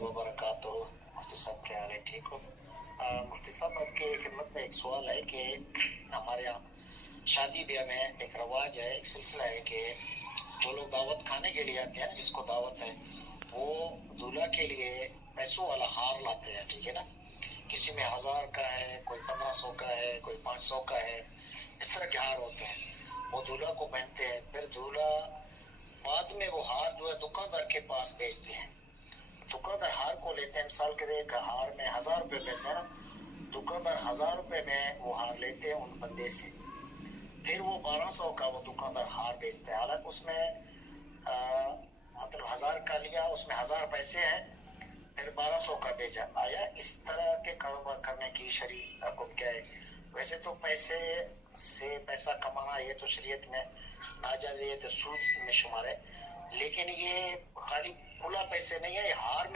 वबरकातुहू। मुफ्ती साहब क्या हाल है, ठीक हो? मुफ्ती साहब आपके खिदमत में एक सवाल है कि हमारे यहाँ शादी ब्याह में एक रवाज है, एक सिलसिला है कि जो लोग दावत खाने के लिए आते हैं ना, जिसको दावत है, वो दूल्हा के लिए पैसों वाला हार लाते हैं, ठीक है ना। किसी में 1000 का है, कोई 1500 का है, कोई 500 का है, इस तरह के हार होते हैं। वो दूल्हा को पहनते हैं, फिर दूल्हा बाद में वो हार जो है दुकानदार के पास बेचते हैं। दुकानदार हार को लेते हैं, मिसाल के लिए हार में 1000 रुपये पैसे है ना, दुकानदार 1000 रुपये में वो हार लेते हैं उन बंदे से। फिर वो 1200 का वो दुकानदार हार बेचते हैं। हालांकि उसमें मतलब 1000 का लिया, उसमें 1000 पैसे हैं, फिर 1200 का बेचा। आया इस तरह के कारोबार करने की शरीयत हुक्म क्या है? वैसे तो पैसे से पैसा कमाना ये तो शरीयत में नाजायज है, ये तो सूद में शुमार है, लेकिन ये खाली खुला पैसे नहीं है, ये हार में